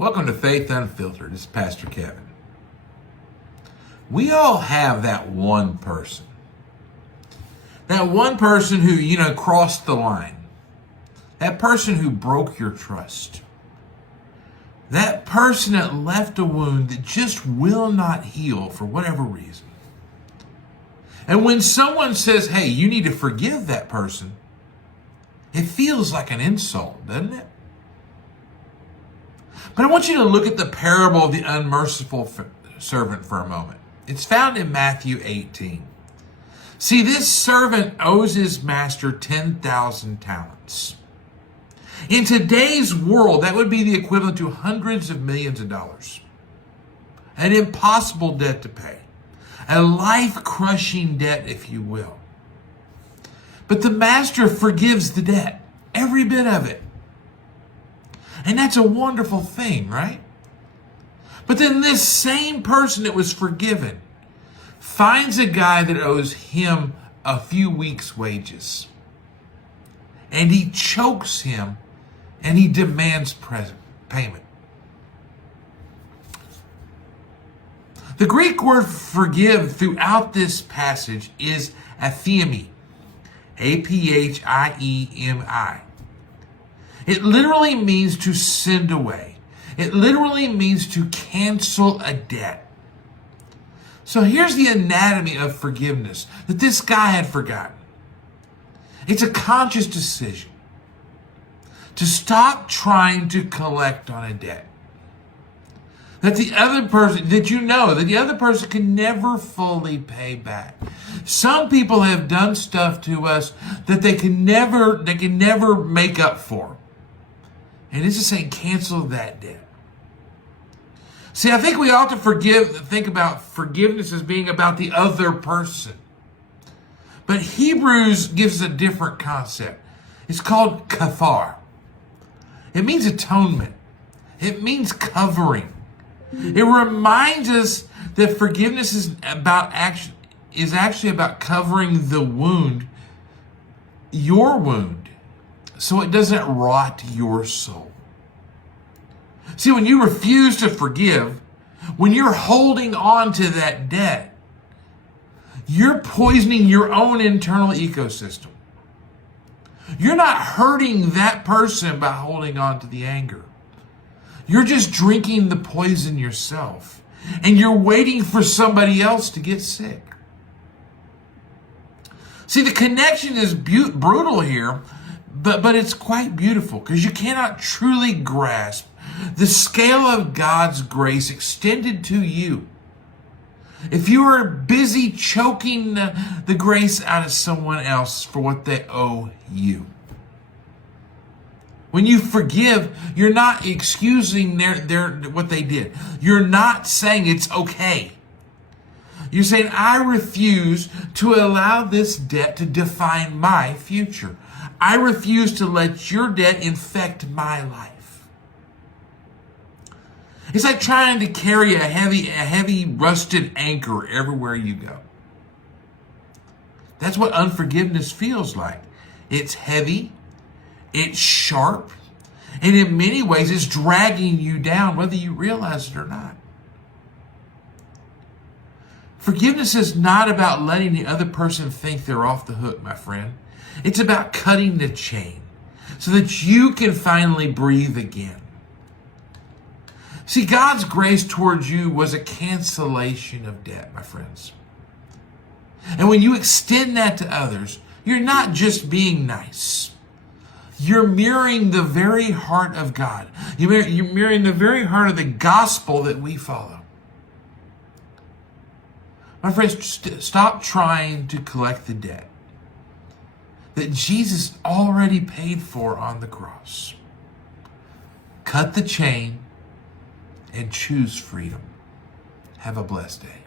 Welcome to Faith Unfiltered. This is Pastor Kevin. We all have that one person. That one person who, crossed the line. That person who broke your trust. That person that left a wound that just will not heal for whatever reason. And when someone says, hey, you need to forgive that person, it feels like an insult, doesn't it? But I want you to look at the parable of the unmerciful servant for a moment. It's found in Matthew 18. See, this servant owes his master 10,000 talents. In today's world, that would be the equivalent to hundreds of millions of dollars. An impossible debt to pay. A life-crushing debt, if you will. But the master forgives the debt, every bit of it. And that's a wonderful thing, right? But then this same person that was forgiven finds a guy that owes him a few weeks' wages. And he chokes him and he demands payment. The Greek word forgive throughout this passage is aphiemi. A-P-H-I-E-M-I. It literally means to send away. It literally means to cancel a debt. So here's the anatomy of forgiveness that this guy had forgotten. It's a conscious decision to stop trying to collect on a debt. That the other person, that the other person can never fully pay back. Some people have done stuff to us that they can never make up for. And this is saying cancel that debt. See, I think we ought to think about forgiveness as being about the other person. But Hebrews gives a different concept. It's called kafar. It means atonement. It means covering. It reminds us that forgiveness is actually about covering the wound, your wound, so it doesn't rot your soul. See, when you refuse to forgive, when you're holding on to that debt, you're poisoning your own internal ecosystem. You're not hurting that person by holding on to the anger. You're just drinking the poison yourself, and you're waiting for somebody else to get sick. See, the connection is brutal here, but it's quite beautiful because you cannot truly grasp the scale of God's grace extended to you if you are busy choking the grace out of someone else for what they owe you. When you forgive, you're not excusing what they did. You're not saying it's okay. You're saying, I refuse to allow this debt to define my future. I refuse to let your debt infect my life. It's like trying to carry a heavy rusted anchor everywhere you go. That's what unforgiveness feels like. It's heavy. It's sharp, and in many ways it's dragging you down whether you realize it or not. Forgiveness is not about letting the other person think they're off the hook, my friend. It's about cutting the chain so that you can finally breathe again. See, God's grace towards you was a cancellation of debt, my friends. And when you extend that to others, you're not just being nice. You're mirroring the very heart of God. You're mirroring the very heart of the gospel that we follow. My friends, stop trying to collect the debt that Jesus already paid for on the cross. Cut the chain and choose freedom. Have a blessed day.